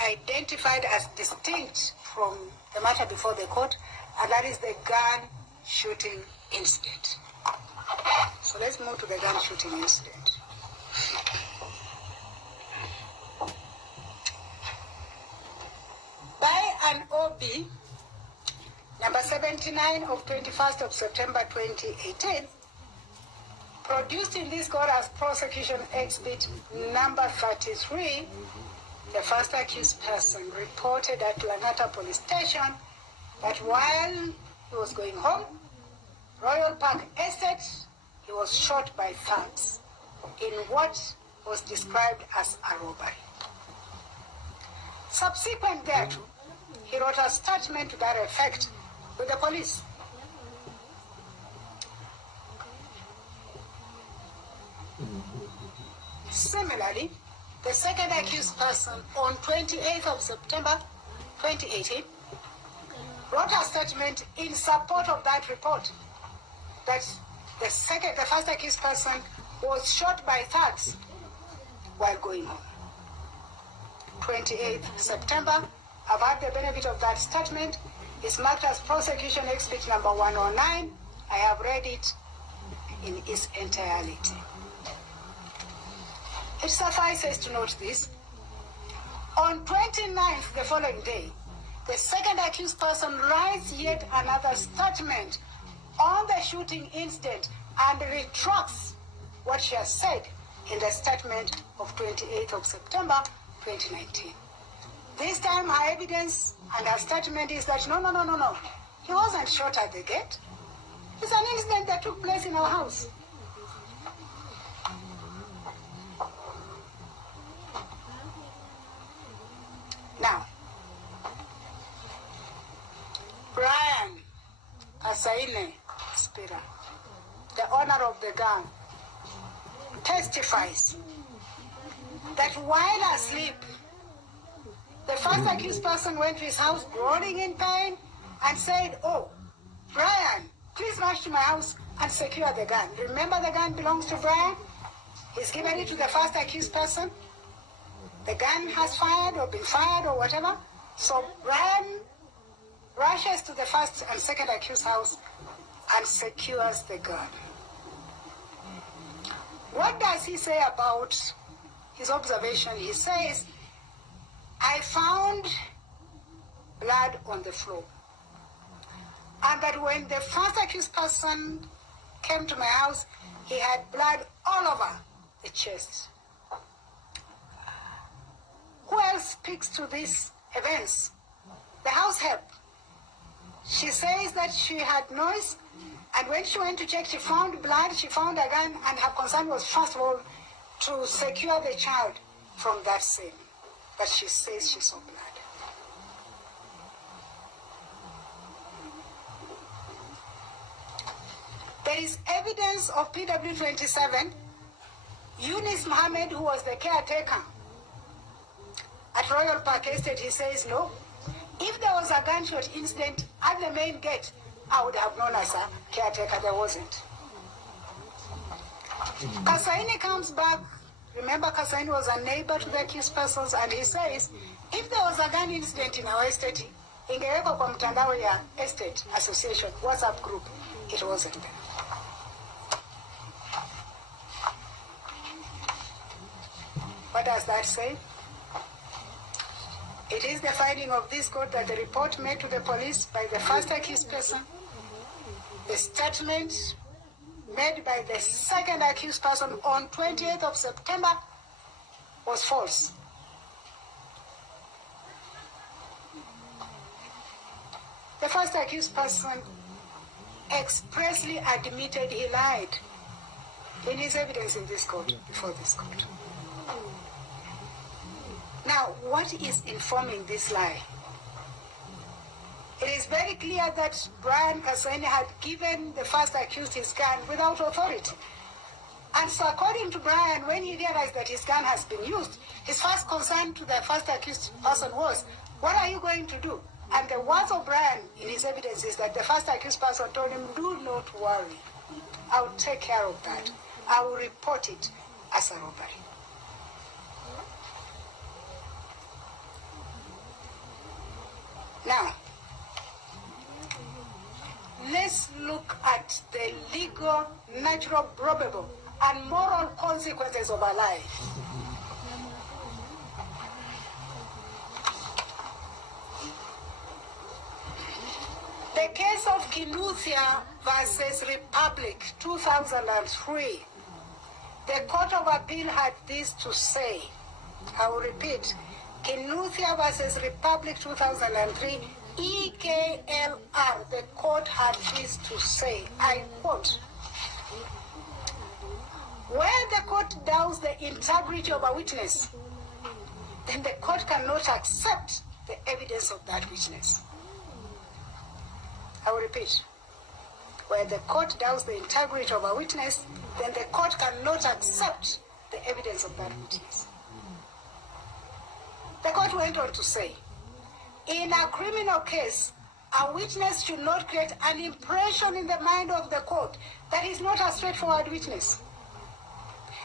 identified as distinct from the matter before the court, and that is the gun shooting incident. So let's move to the gun shooting incident. By an OB, number 79 of 21st of September 2018, produced in this court as prosecution exhibit number 33, the first accused person reported at Langata police station that while he was going home, Royal Park Estate, he was shot by thugs in what was described as a robbery. Subsequent thereto, he wrote a statement to that effect with the police. Similarly, the second accused person on 28th of September 2018 wrote a statement in support of that report that the first accused person was shot by thugs while going home. 28th September, I've had the benefit of that statement. It's marked as prosecution exhibit number 109. I have read it in its entirety. It suffices to note this. On 29th, the following day, the second accused person writes yet another statement on the shooting incident and retracts what she has said in the statement of 28th of September 2019. This time her evidence and her statement is that no. He wasn't shot at the gate. It's an incident that took place in our house. Now, Brian Asaine Spira, the owner of the gun, testifies that while asleep, the first accused person went to his house groaning in pain and said, "Oh, Brian, please rush to my house and secure the gun." Remember, the gun belongs to Brian. He's given it to the first accused person. The gun has fired or been fired or whatever. So Brian rushes to the first and second accused house and secures the gun. What does he say about his observation? He says, "I found blood on the floor. And that when the first accused person came to my house, he had blood all over the chest." Who else speaks to these events? The house help. She says that she had noise, and when she went to check, she found blood, she found a gun, and her concern was, first of all, to secure the child from that scene. But she says she saw blood. There is evidence of PW27, Eunice Mohammed, who was the caretaker at Royal Park Estate. He says, "No, if there was a gunshot incident at the main gate, I would have known as a caretaker. There wasn't." Kasaini comes back. Remember, Kasaini was a neighbor to the accused persons, and he says, if there was a gun incident in our estate, ingewekwa kwa mtandao ya estate association WhatsApp group, it wasn't there. What does that say? It is the finding of this court that the report made to the police by the first accused person, the statement made by the second accused person on 28th of September was false. The first accused person expressly admitted he lied in his evidence in this court, before this court. Now, what is informing this lie? It is very clear that Brian Kasaini had given the first accused his gun without authority. And so according to Brian, when he realized that his gun has been used, his first concern to the first accused person was, "What are you going to do?" And the words of Brian in his evidence is that the first accused person told him, "Do not worry. I will take care of that. I will report it as a robbery." Now, let's look at the legal, natural, probable, and moral consequences of a lie. The case of Kinuthia versus Republic, 2003. The Court of Appeal had this to say. I will repeat. Kinuthia versus Republic, 2003, EKLR. The court had this to say. I quote. Where the court doubts the integrity of a witness, then the court cannot accept the evidence of that witness. I will repeat. Where the court doubts the integrity of a witness, then the court cannot accept the evidence of that witness. The court went on to say, in a criminal case, a witness should not create an impression in the mind of the court that he is not a straightforward witness.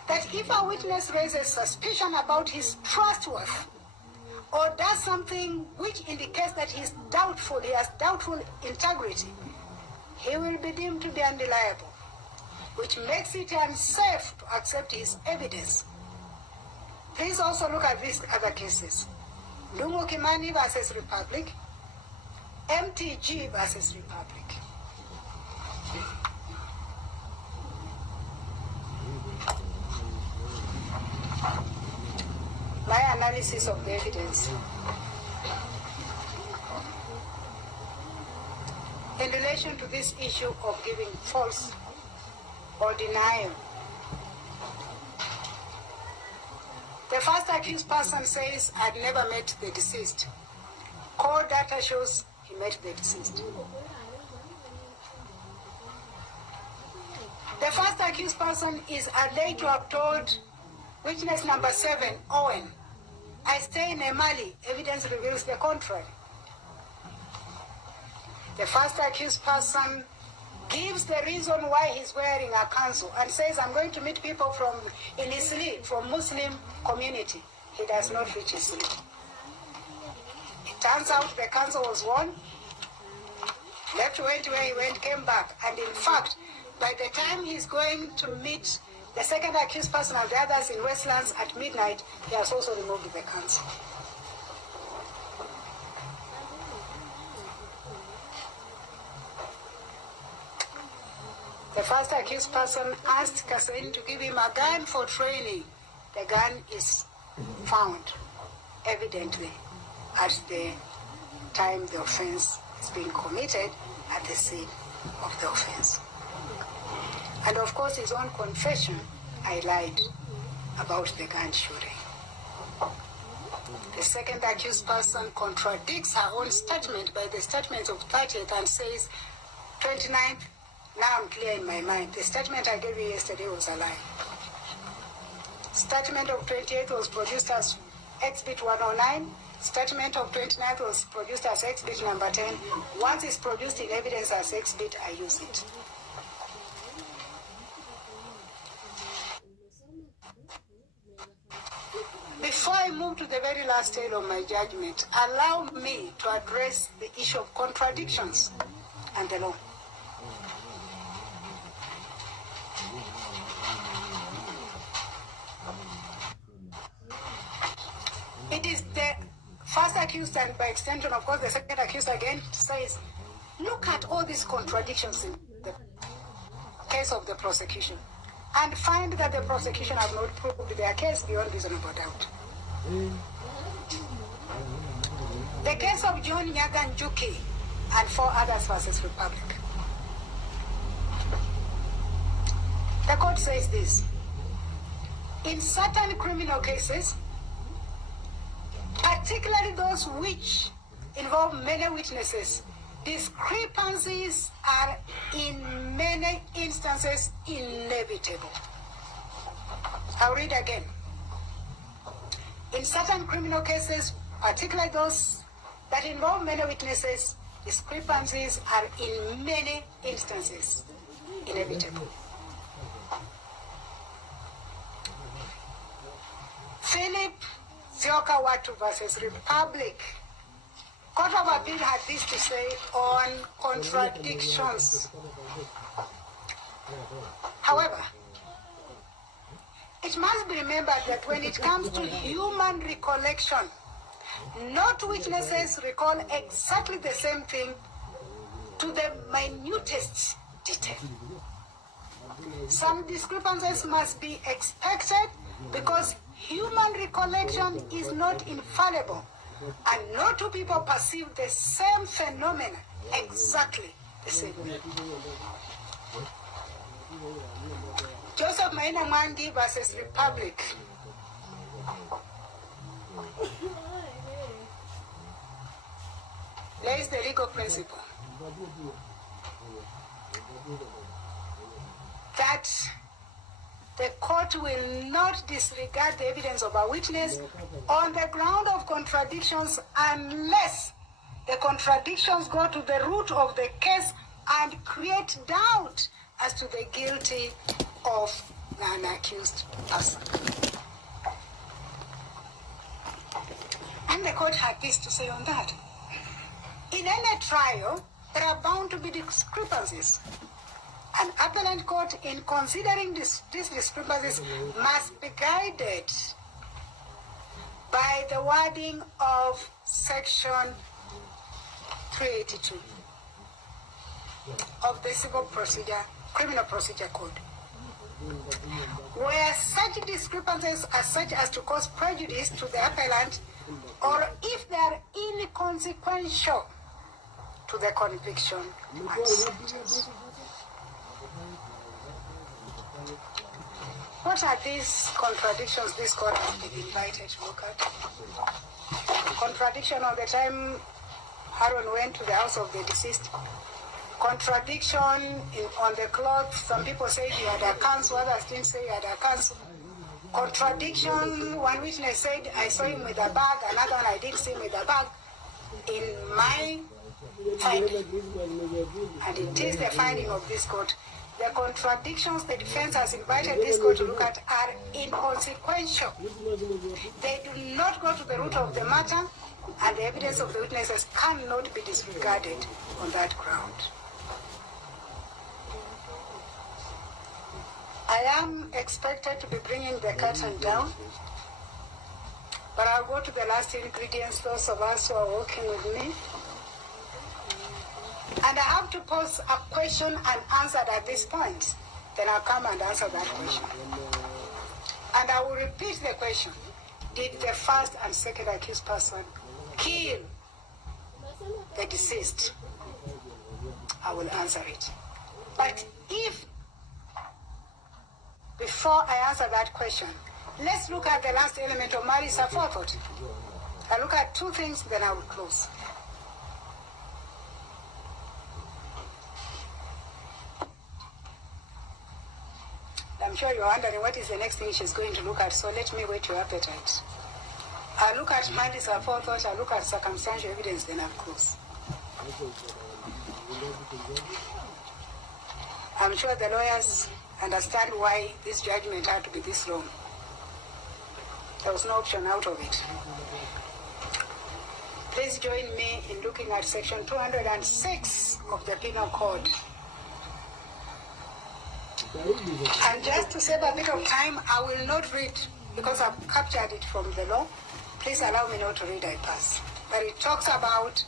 That if a witness raises suspicion about his trustworthiness or does something which indicates that he is doubtful, he has doubtful integrity, he will be deemed to be unreliable, which makes it unsafe to accept his evidence. Please also look at these other cases. Lungu Kimani versus Republic, MTG versus Republic. My analysis of the evidence. In relation to this issue of giving false or denial, the first accused person says, I'd never met the deceased. Core data shows he met the deceased. The first accused person is alleged to have told witness number 7, Owen, I stay in Emali. Evidence reveals the contrary. The first accused person gives the reason why he's wearing a kanzu and says, I'm going to meet people in Isli, from Muslim community. He does not reach Isli. It turns out the kanzu was worn, left, went where he went, came back. And in fact, by the time he's going to meet the second accused person and the others in Westlands at midnight, he has also removed the kanzu. The first accused person asked Kasain to give him a gun for training. The gun is found, evidently, at the time the offense is being committed, at the scene of the offense. And of course, his own confession, I lied about the gun shooting. The second accused person contradicts her own statement by the statement of 30th and says, 29th, now I'm clear in my mind. The statement I gave you yesterday was a lie. Statement of 28th was produced as exhibit 109. Statement of 29th was produced as exhibit number 10. Once it's produced in evidence as exhibit, I use it. Before I move to the very last tale of my judgment, allow me to address the issue of contradictions and the law. It is the first accused, and by extension, of course, the second accused again says, look at all these contradictions in the case of the prosecution and find that the prosecution have not proved their case beyond reasonable doubt. The case of John Nyaganjuki and 4 others versus Republic. The court says this. In certain criminal cases, particularly those which involve many witnesses, discrepancies are in many instances inevitable. I'll read again. In certain criminal cases, particularly those that involve many witnesses, discrepancies are in many instances inevitable. Philip Zioka Watu versus Republic. Court of Appeal had this to say on contradictions. However, it must be remembered that when it comes to human recollection, not witnesses recall exactly the same thing to the minutest detail. Some discrepancies must be expected because human recollection is not infallible, and no two people perceive the same phenomena exactly the same way. Joseph Maina Mwangi versus Republic. Lays the legal principle that the court will not disregard the evidence of a witness on the ground of contradictions unless the contradictions go to the root of the case and create doubt as to the guilty of an accused person. And the court had this to say on that. In any trial, there are bound to be discrepancies. An appellate court, in considering these discrepancies, must be guided by the wording of Section 382 of the Criminal Procedure Code, where such discrepancies are such as to cause prejudice to the appellant, or if they are inconsequential to the conviction and sentence. What are these contradictions this court has been invited to look at? Contradiction on the time Aaron went to the house of the deceased. Contradiction on the cloth. Some people say he had a counsel, others didn't say he had a counsel. Contradiction, one witness said, I saw him with a bag, another one, I didn't see him with a bag. In my finding, and it is the finding of this court, the contradictions the defense has invited this court to look at are inconsequential. They do not go to the root of the matter, and the evidence of the witnesses cannot be disregarded on that ground. I am expected to be bringing the curtain down, but I'll go to the last ingredients, those of us who are working with me. And I have to pose a question and answer at this point. Then I'll come and answer that question. And I will repeat the question. Did the first and second accused person kill the deceased? I will answer it. But if, before I answer that question, let's look at the last element of malice aforethought. I'll look at two things, then I will close. I'm sure you're wondering what is the next thing she's going to look at, so let me whet your appetite. I'll look at malice aforethought, I'll look at circumstantial evidence, then I'll close. I'm sure the lawyers understand why this judgment had to be this long. There was no option out of it. Please join me in looking at section 206 of the Penal Code. And just to save a bit of time, I will not read because I've captured it from the law. Please allow me not to read, I pass. But it talks about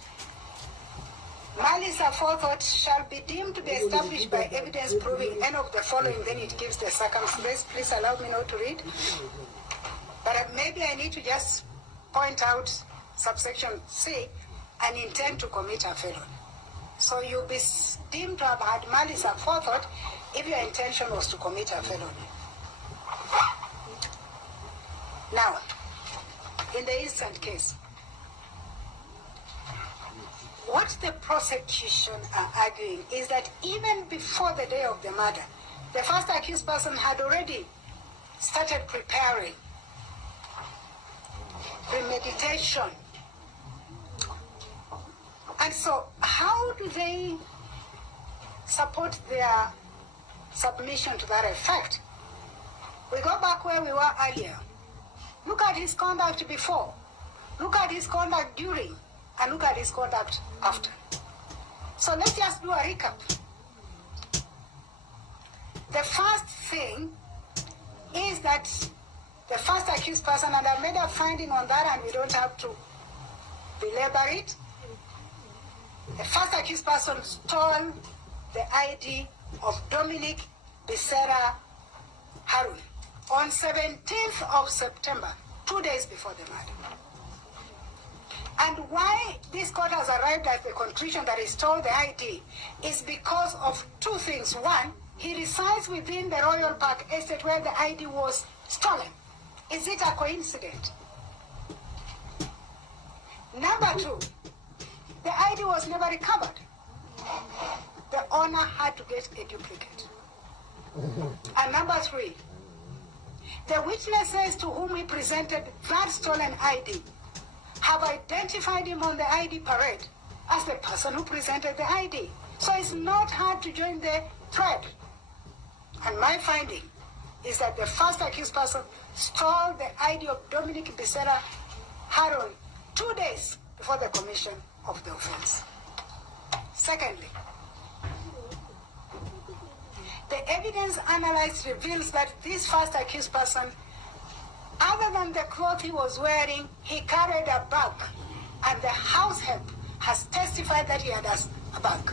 malice aforethought shall be deemed to be established by evidence proving any of the following, then it gives the circumstances. Please allow me not to read. But maybe I need to just point out subsection C, an intent to commit a felony. So you'll be deemed to have had malice aforethought if your intention was to commit a felony. Now, in the instant case, what the prosecution are arguing is that even before the day of the murder, the first accused person had already started preparing premeditation. And so how do they support their submission to that effect? We go back where we were earlier. Look at his conduct before. Look at his conduct during. and look at his conduct after. So let's just do a recap. The first thing is that the first accused person, and I made a finding on that and we don't have to belabor it. The first accused person stole the ID of Dominic Becerra Harun on 17th of September, 2 days before the murder. And why this court has arrived at the conclusion that he stole the ID is because of two things. One, he resides within the Royal Park Estate where the ID was stolen. Is it a coincidence? Number two, the ID was never recovered. The owner had to get a duplicate. And number three, the witnesses to whom he presented that stolen ID have identified him on the ID parade as the person who presented the ID. So it's not hard to join the thread. And my finding is that the first accused person stole the ID of Dominic Becerra Harun 2 days before the commission of the offense. Secondly, the evidence analyzed reveals that this first accused person, other than the cloth he was wearing, he carried a bag, and the house help has testified that he had a bag.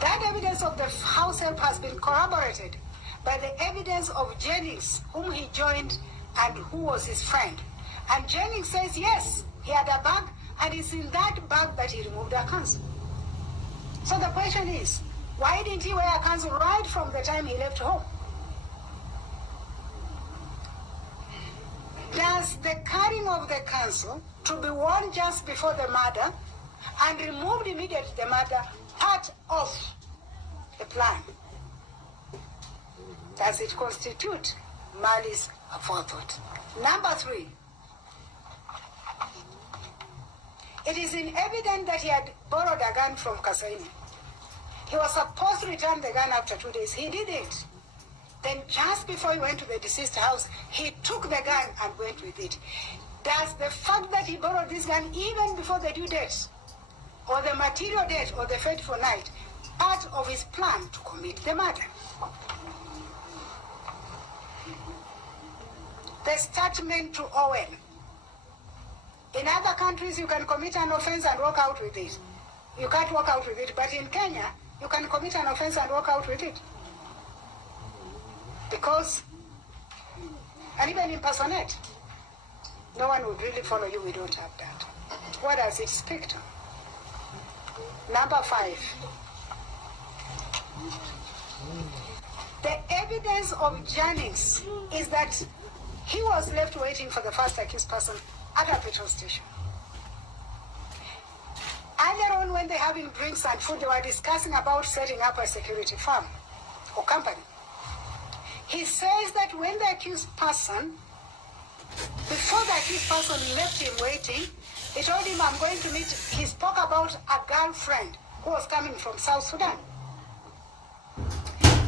That evidence of the house help has been corroborated by the evidence of Jennings, whom he joined and who was his friend. And Jennings says, yes, he had a bag, and it's in that bag that he removed a counsel. So the question is, why didn't he wear a counsel right from the time he left home? Does the carrying of the counsel to be worn just before the murder and removed immediately the murder part of the plan? Does it constitute malice aforethought? Number three, it is evident that he had borrowed a gun from Kasaini. He was supposed to return the gun after 2 days. He didn't. Then just before he went to the deceased house, he took the gun and went with it. Does the fact that he borrowed this gun even before the due date, or the material date, or the fateful night, part of his plan to commit the murder? The statement to Owen. In other countries, you can commit an offense and walk out with it. You can't walk out with it, but in Kenya, you can commit an offense and walk out with it. Because, and even impersonate, no one would really follow you. We don't have that. What does it speak to? Number five, the evidence of Jennings is that he was left waiting for the first accused person at a petrol station. Earlier on, when they're having drinks and food, they were discussing about setting up a security firm or company. He says that when the accused person, before the accused person left him waiting, he told him, I'm going to meet, he spoke about a girlfriend who was coming from South Sudan.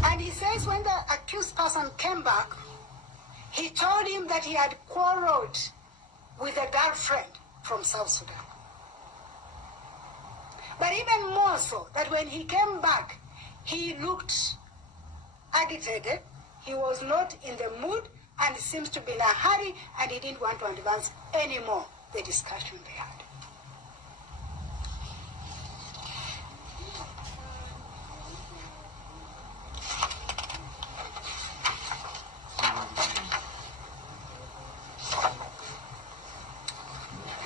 And he says when the accused person came back, he told him that he had quarreled with a girlfriend from South Sudan. But even more so, that when he came back, he looked agitated, he was not in the mood, and seems to be in a hurry, and he didn't want to advance anymore the discussion they had.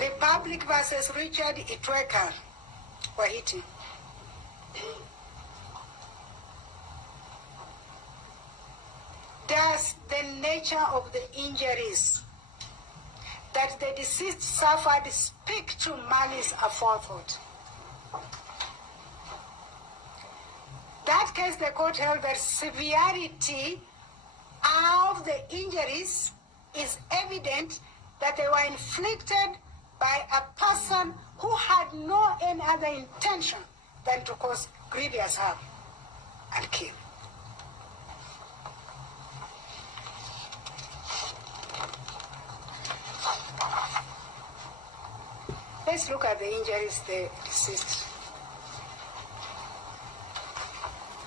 Republic versus Richard Itweka, Wahiti. Does the nature of the injuries that the deceased suffered speak to malice aforethought? That case, the court held that severity of the injuries is evident that they were inflicted by a person who had no any other intention than to cause grievous harm and kill. The let's look at the injuries the deceased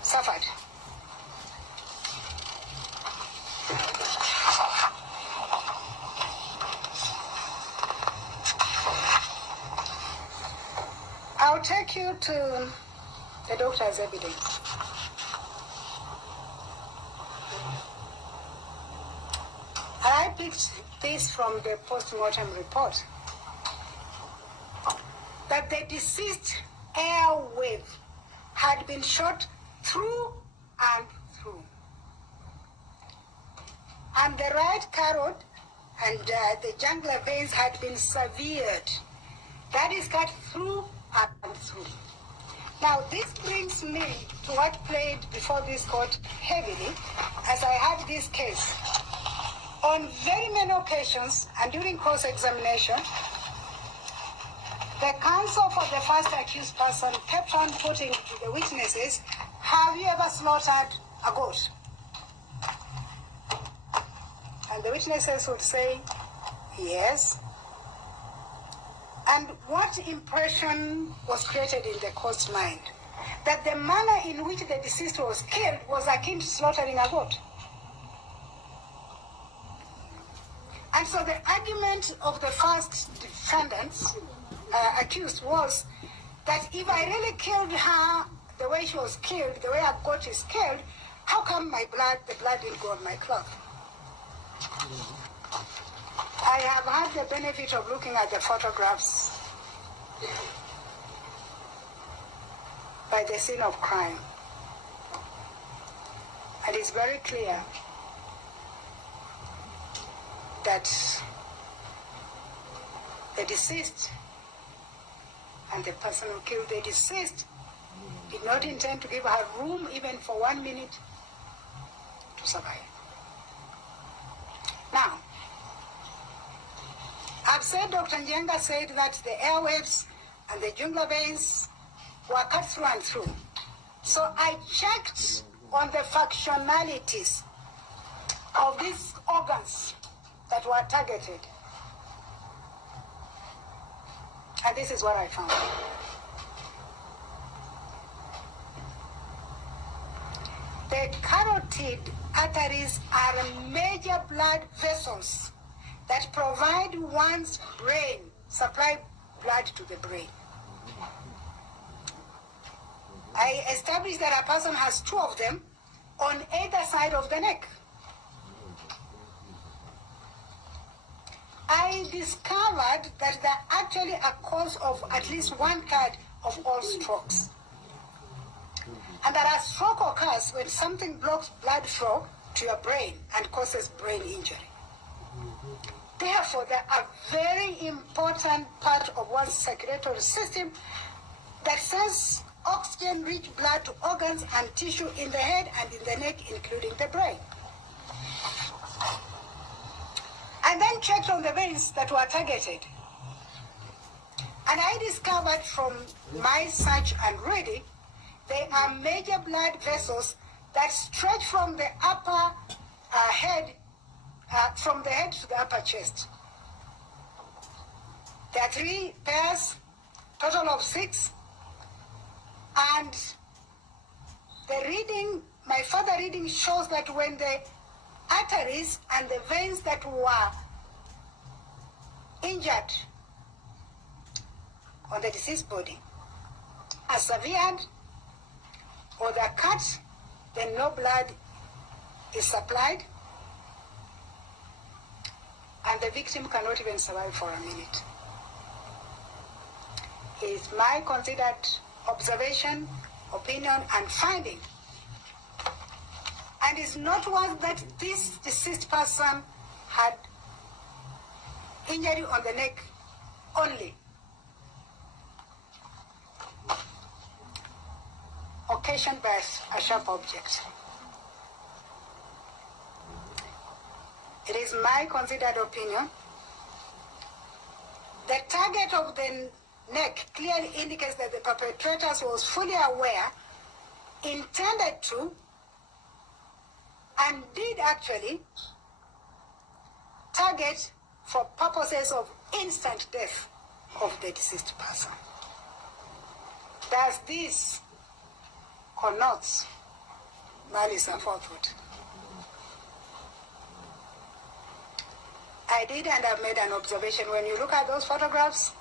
suffered. I'll take you to the doctor's evidence. I picked this from the post-mortem report, that the deceased airway had been shot through and through. And the right carotid and the jugular veins had been severed. That is cut through and through. Now, this brings me to what played before this court heavily as I had this case. On very many occasions and during cross-examination, the counsel for the first accused person kept on putting to the witnesses, have you ever slaughtered a goat? And the witnesses would say, yes. And what impression was created in the court's mind? That the manner in which the deceased was killed was akin to slaughtering a goat. And so the argument of the first defendants, accused, was that if I really killed her the way she was killed, the way a goat is killed, how come the blood didn't go on my cloth? I have had the benefit of looking at the photographs by the scene of crime. And it's very clear that the deceased and the person who killed the deceased did not intend to give her room even for 1 minute to survive. Now, I've said, Dr. Njenga said that the airwaves and the jugular veins were cut through and through. So I checked on the functionalities of these organs that were targeted. And this is what I found. The carotid arteries are major blood vessels that provide one's brain, supply blood to the brain. I established that a person has 2 of them on either side of the neck. I discovered that they're actually a cause of at least 1/3 of all strokes. And that a stroke occurs when something blocks blood flow to your brain and causes brain injury. Therefore, they are a very important part of one's circulatory system that sends oxygen-rich blood to organs and tissue in the head and in the neck, including the brain. I then checked on the veins that were targeted. And I discovered from my search and reading, they are major blood vessels that stretch from the upper head, from the head to the upper chest. There are 3 pairs, total of 6. And the reading, my further reading shows that when the arteries and the veins that were injured on the deceased body are severed or they're cut, then no blood is supplied, and the victim cannot even survive for a minute. It is my considered observation, opinion, and finding. And it's noteworthy that this deceased person had injury on the neck only, occasioned by a sharp object. It is my considered opinion. The target of the neck clearly indicates that the perpetrator was fully aware, intended to, and did actually target for purposes of instant death of the deceased person. Does this connotes malice aforethought? I did, and I've made an observation. When you look at those photographs,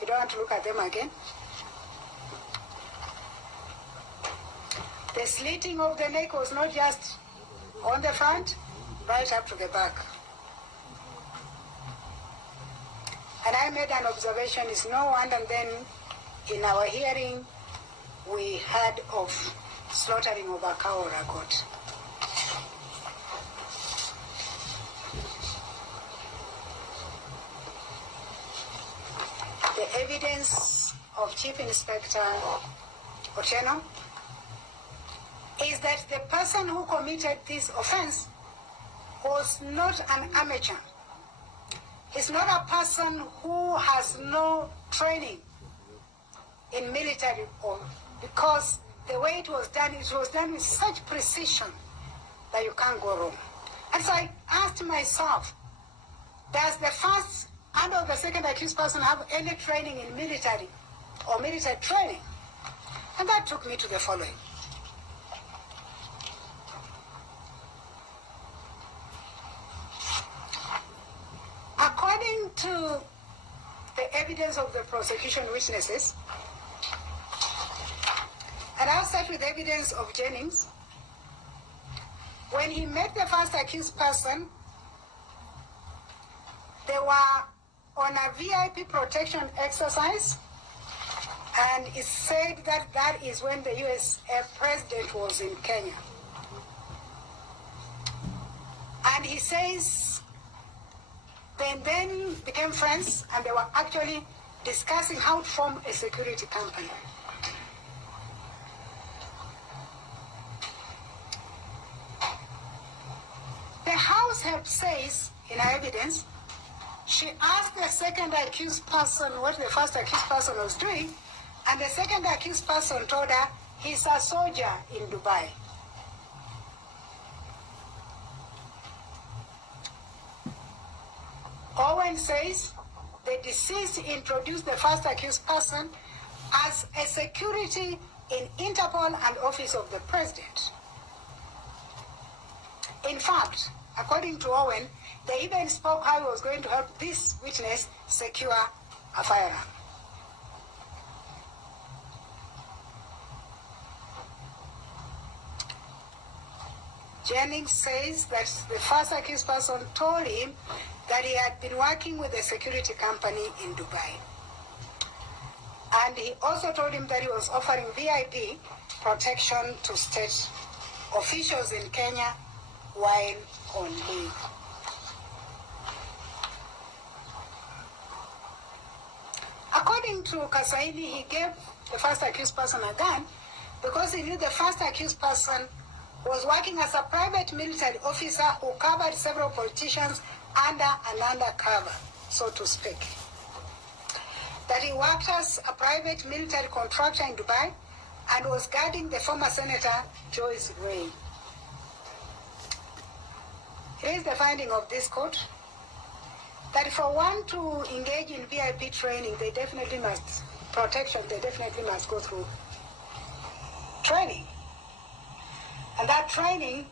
you don't want to look at them again. The slitting of the neck was not just on the front, right up to the back. And I made an observation. It's no wonder then in our hearing we heard of slaughtering of a cow or a goat. The evidence of Chief Inspector Otieno is that the person who committed this offense was not an amateur. He's not a person who has no training in military, or because the way it was done with such precision that you can't go wrong. And so I asked myself, does the first and or the second accused person have any training in military or military training? And that took me to the following. According to the evidence of the prosecution witnesses, and I'll start with evidence of Jennings. When he met the first accused person, they were on a VIP protection exercise, and it said that that is when the US president was in Kenya. And he says they then became friends, and they were actually discussing how to form a security company. The house help says in her evidence, she asked the second accused person what the first accused person was doing, and the second accused person told her he's a soldier in Dubai. Owen says the deceased introduced the first accused person as a security in Interpol and Office of the President. In fact, according to Owen, they even spoke how he was going to help this witness secure a firearm. Jennings says that the first accused person told him that he had been working with a security company in Dubai. And he also told him that he was offering VIP protection to state officials in Kenya while on leave. According to Kasaini, he gave the first accused person a gun because he knew the first accused person was working as a private military officer who covered several politicians under an undercover, so to speak. That he worked as a private military contractor in Dubai and was guarding the former Senator Joey's reign. Here is the finding of this court, that for one to engage in VIP training, they definitely must, protection, they definitely must go through training. And that training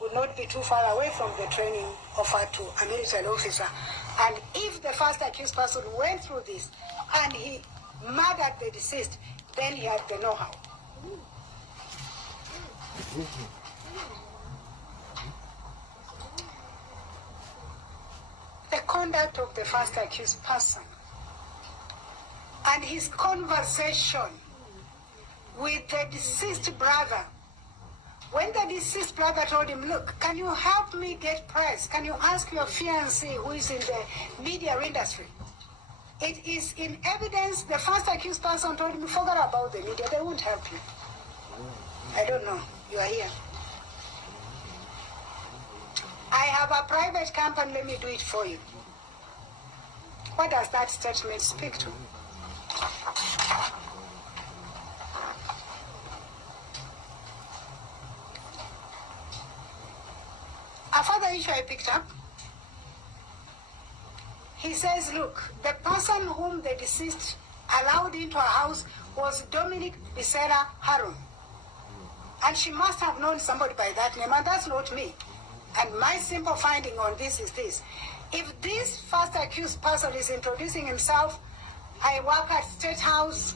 would not be too far away from the training offered to a military officer. And if the first accused person went through this and he murdered the deceased, then he had the know-how. The conduct of the first accused person and his conversation with the deceased brother. When the deceased brother told him, look, can you help me get press? Can you ask your fiancé who is in the media industry? It is in evidence the first accused person told him, forget about the media, they won't help you. I don't know, you are here. I have a private company, let me do it for you. What does that statement speak to? A further issue I picked up he says, look, the person whom the deceased allowed into her house was Dominic Becerra Harun. And she must have known somebody by that name, and that's not me. And my simple finding on this is this. If this first accused person is introducing himself, I work at State House,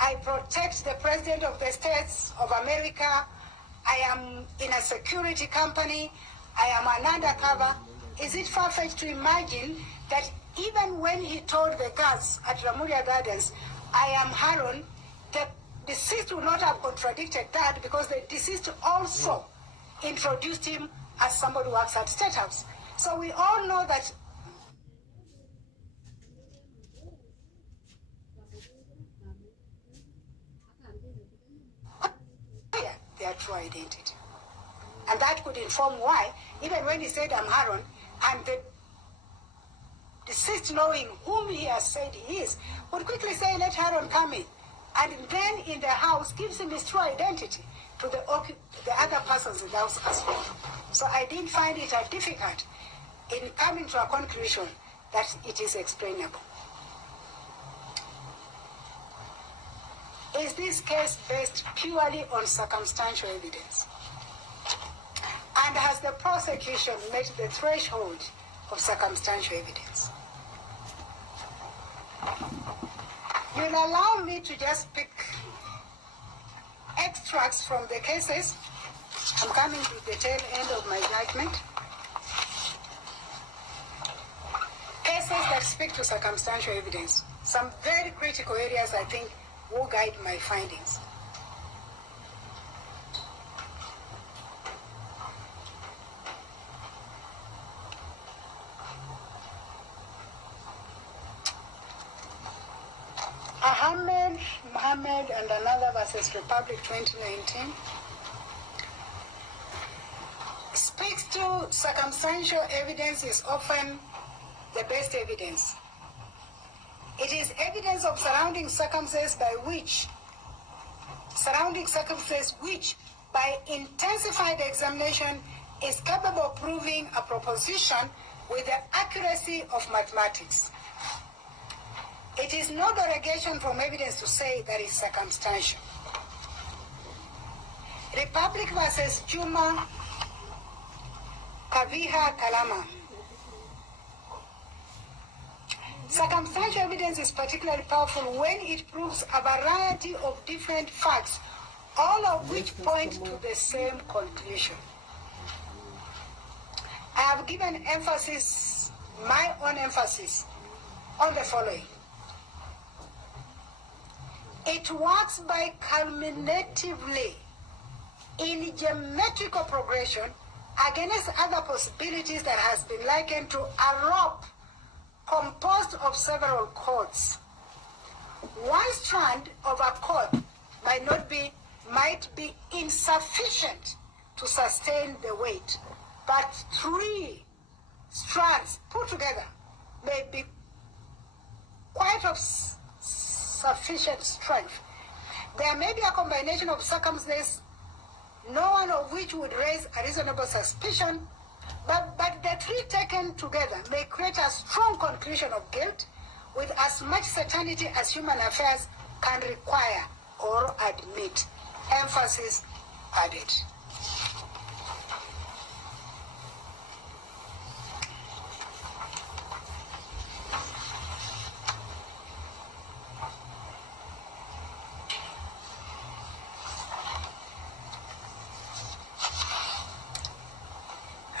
I protect the President of the States of America, I am in a security company, I am an undercover, is it far-fetched to imagine that even when he told the guards at Ramuria Gardens, I am Harun, the deceased would not have contradicted that because the deceased also introduced him as somebody who works at State House. So we all know that their true identity. And that could inform why, even when he said, I'm Harun, and the deceased, knowing whom he has said he is, would quickly say, let Harun come in. And then in the house gives him his true identity to the other persons in the house as well. So I didn't find it difficult in coming to a conclusion that it is explainable. Is this case based purely on circumstantial evidence? And has the prosecution met the threshold of circumstantial evidence? You'll allow me to just pick extracts from the cases. I'm coming to the tail end of my judgment. Cases that speak to circumstantial evidence. Some very critical areas, I think, will guide my findings. Ahmed, Mohammed, and another versus Republic 2019 speaks to circumstantial evidence is often the best evidence. It is evidence of surrounding circumstances which, by intensified examination, is capable of proving a proposition with the accuracy of mathematics. It is no derogation from evidence to say that it's circumstantial. Republic versus Juma Kaviha Kalama. Circumstantial evidence is particularly powerful when it proves a variety of different facts, all of which point to the same conclusion. I have given emphasis, my own emphasis, on the following. It works by culminatively in geometrical progression against other possibilities that has been likened to a rope composed of several cords. One strand of a cord might be insufficient to sustain the weight, but 3 strands put together may be quite of sufficient strength. There may be a combination of circumstances, no one of which would raise a reasonable suspicion, but the 3 taken together may create a strong conclusion of guilt with as much certainty as human affairs can require or admit. Emphasis added.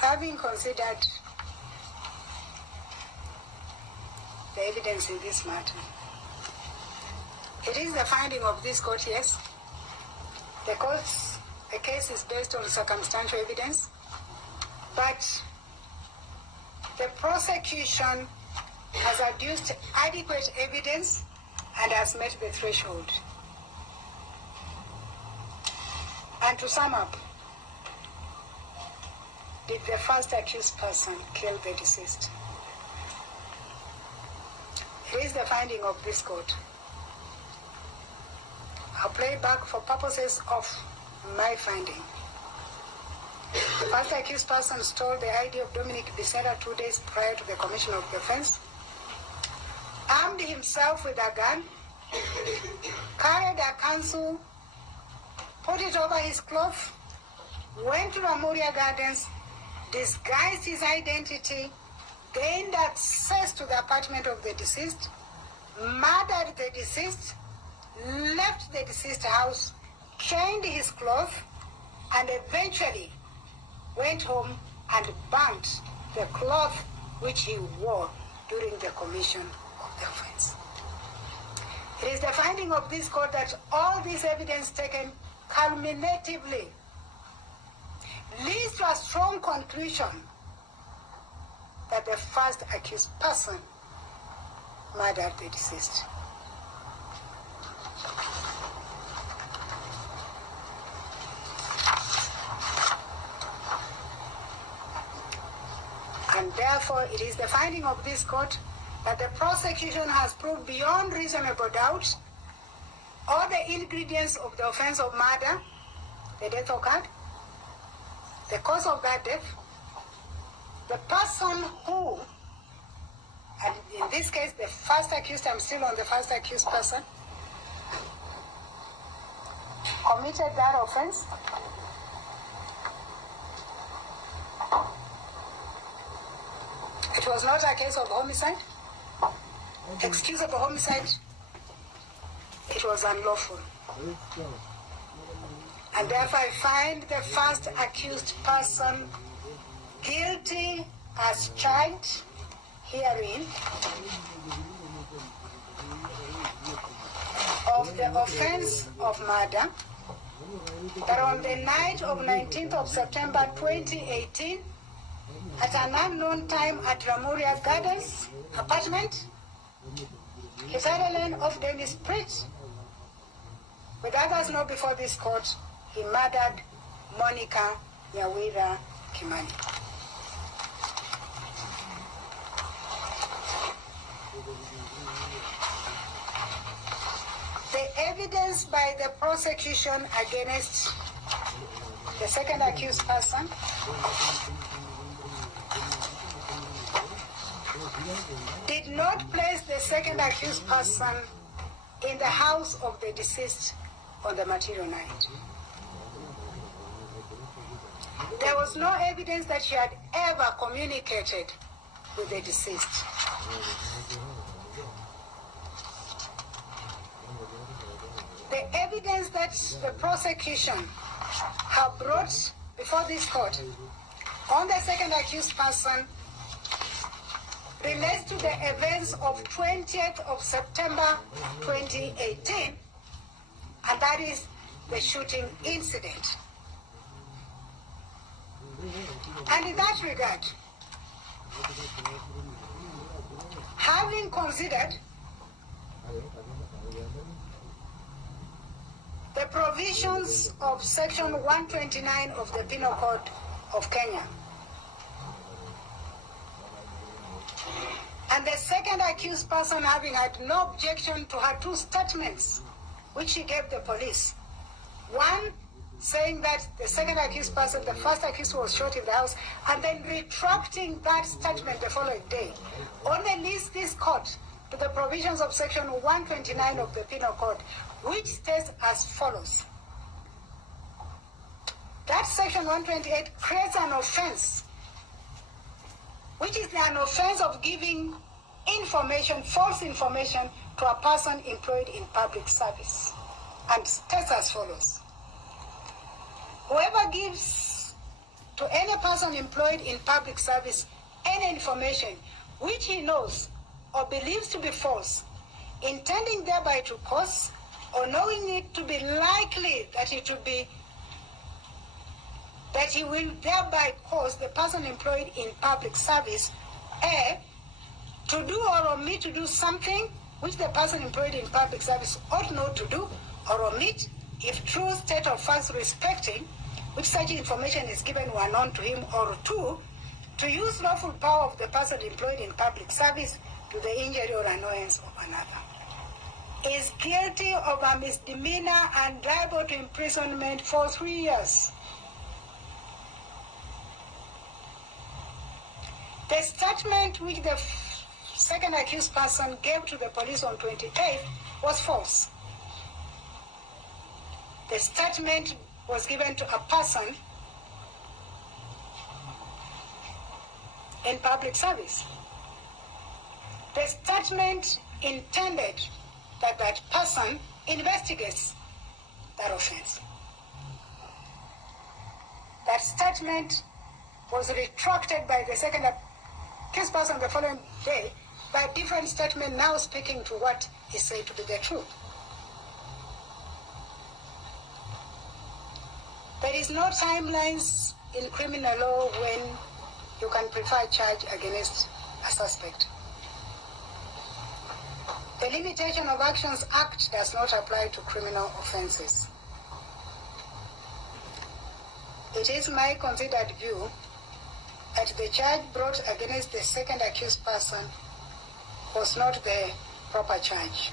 Having considered the evidence in this matter, it is the finding of this court, yes. The case is based on circumstantial evidence, but the prosecution has adduced adequate evidence and has met the threshold. And to sum up, did the first accused person kill the deceased? It is the finding of this court. I'll play back for purposes of my finding. The first accused person stole the ID of Dominic Becerra 2 days prior to the commission of the offense. armed himself with a gun, carried a council, put it over his cloth, went to Ramuria Gardens, disguised his identity, gained access to the apartment of the deceased, murdered the deceased, left the deceased house, changed his clothes, and eventually went home and burnt the cloth which he wore during the commission of the offense. It is the finding of this court that all this evidence taken culminatively leads to a strong conclusion that the first accused person murdered the deceased. And therefore, it is the finding of this court that the prosecution has proved beyond reasonable doubt all the ingredients of the offense of murder, the death occurred, the cause of that death, the person who, and in this case, the first accused, I'm still on the first accused person, committed that offense. It was not a case of homicide, excusable homicide. It was unlawful. And therefore I find the first accused person guilty as charged herein of the offense of murder, that on the night of 19th of September 2018, at an unknown time at Ramuria Gardens apartment, Kisaraland off Dennis Street, with others know before this court, he murdered Monica Nyawira Kimani. The evidence by the prosecution against the second accused person did not place the second accused person in the house of the deceased on the material night. There was no evidence that she had ever communicated with the deceased. The evidence that the prosecution have brought before this court on the second accused person relates to the events of 20th of September 2018, and that is the shooting incident. And in that regard, having considered the provisions of Section 129 of the Penal Code of Kenya, and the second accused person having had no objection to her two statements which she gave the police. One saying that the second accused person, the first accused, was shot in the house, and then retracting that statement the following day. Only leads this court to the provisions of Section 129 of the Penal Code, which states as follows. That Section 128 creates an offense, which is an offense of giving information, false information, to a person employed in public service, and states as follows. Whoever gives to any person employed in public service any information which he knows or believes to be false, intending thereby to cause or knowing it to be likely that he will thereby cause the person employed in public service A, to do or omit to do something which the person employed in public service ought not to do or omit, if true state of facts respecting which such information is given were known to him, or two, to use lawful power of the person employed in public service to the injury or annoyance of another, is guilty of a misdemeanor and liable to imprisonment for 3 years. The statement which the second accused person gave to the police on 28th was false. The statement was given to a person in public service. The statement intended that that person investigates that offense. That statement was retracted by the second accused person the following day by a different statement now speaking to what is said to be the truth. There is no timelines in criminal law when you can prefer charge against a suspect. The Limitation of Actions Act does not apply to criminal offenses. It is my considered view that the charge brought against the second accused person was not the proper charge.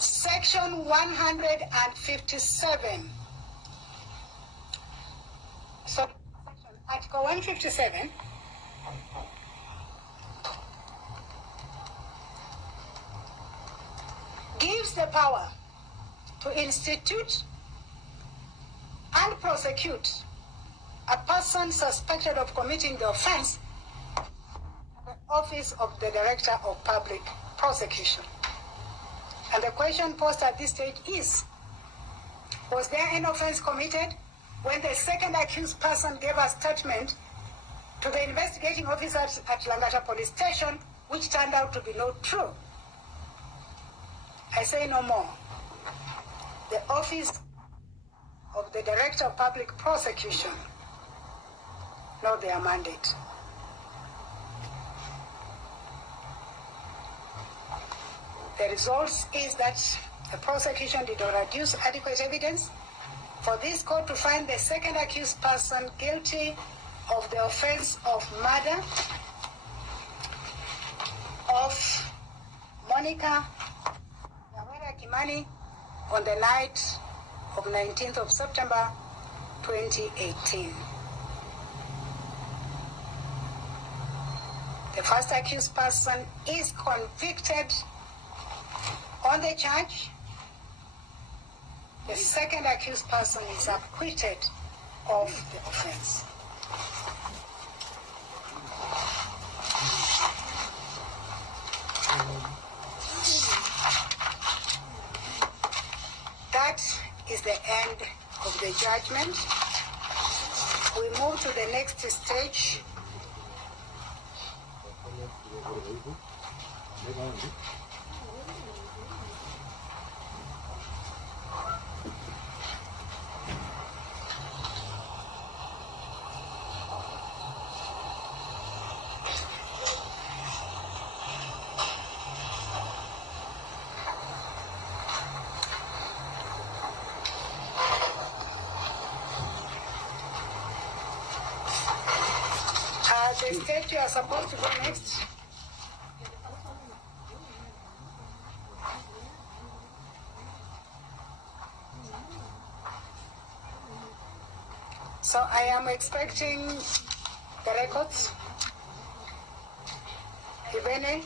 Section 157. So, Article 157 gives the power to institute and prosecute a person suspected of committing the offense in the office of the Director of Public Prosecution. And the question posed at this stage is, was there an offense committed when the second accused person gave a statement to the investigating officers at Langata Police Station, which turned out to be not true? I say no more. The office of the Director of Public Prosecution know their mandate. The result is that the prosecution did not adduce adequate evidence for this court to find the second accused person guilty of the offense of murder of Monica Kimani on the night of 19th of September 2018. The first accused person is convicted on the charge. The second accused person is acquitted of the offense. That is the end of the judgment. We move to the next stage. The stage you are supposed to go next. So I am expecting the records. Ibene.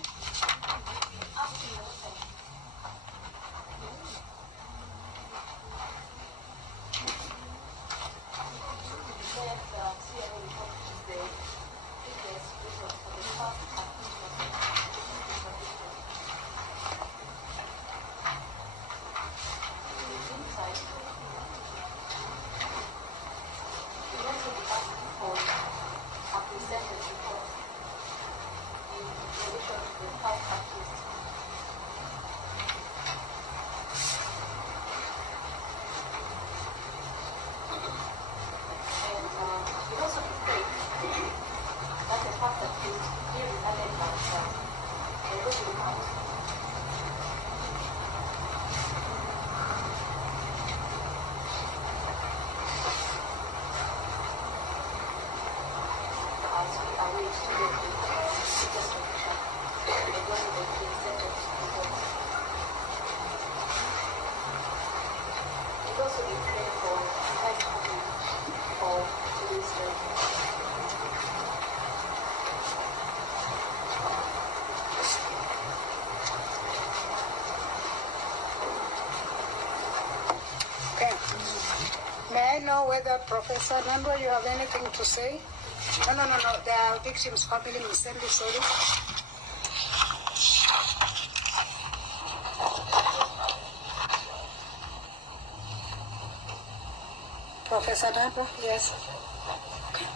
I know whether Professor Nando, you have anything to say? No. The victim's family will send you, sorry. Professor Nando, yes. Okay.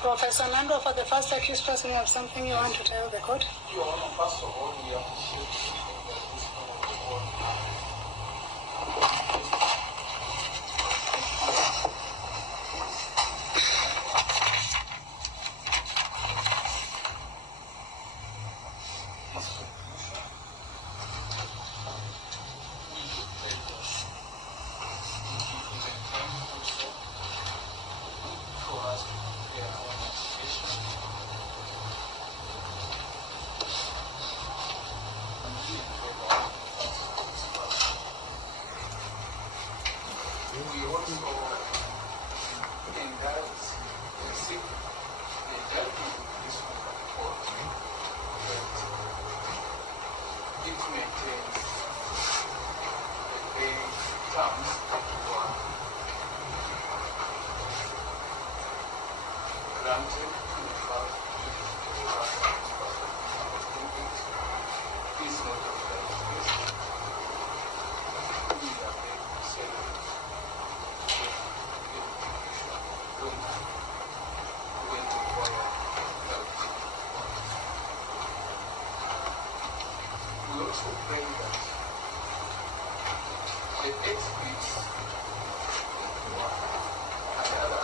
Professor Nando, for the first accused person, you have something you want to tell the court? Your Honor, first of all, we appreciate we also indulge the sick, the judgment of this court that it maintains the terms that were granted to the first is not applied to this. We have said we also pray that the experts and other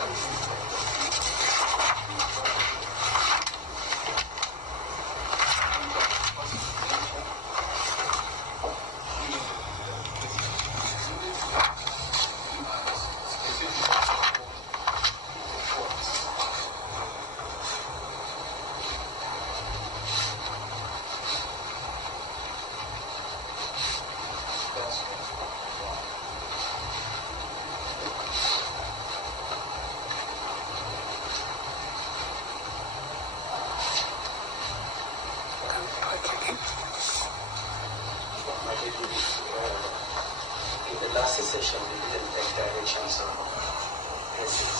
in the last session, we didn't take directions on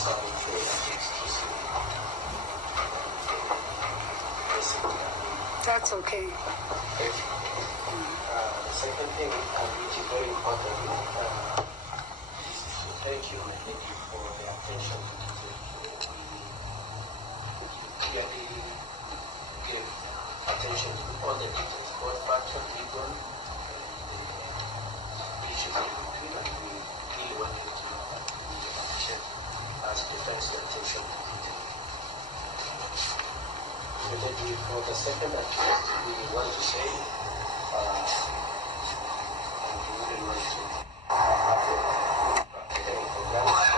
solving That's okay. The second thing, which is very important, is to thank you and thank you for the attention to clearly give attention to all the details, both factual, legal, for the second accused, we want to say,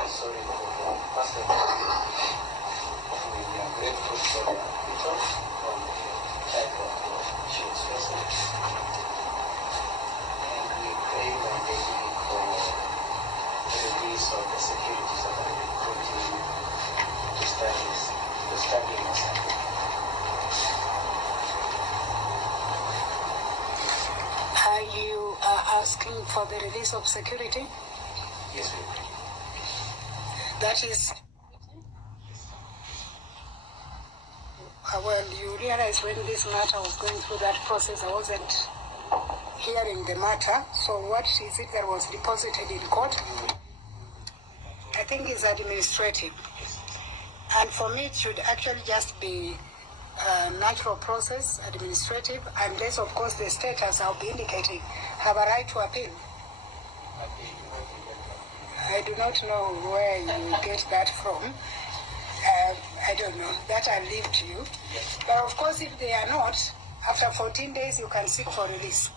sorry, first of all, we are grateful for the acquittal on the type of she was facing. And we pray that they will for the release of the security so that they continue to study us. You are asking for the release of security? Yes, we pray. That is, well, you realize when this matter was going through that process, I wasn't hearing the matter. So what is it that was deposited in court? I think it's administrative. And for me, it should actually just be natural process, administrative, unless, of course, the status I'll be indicating have a right to appeal. I do not know where you get that from. I don't know. That I'll leave to you. But, of course, if they are not, after 14 days, you can seek for release.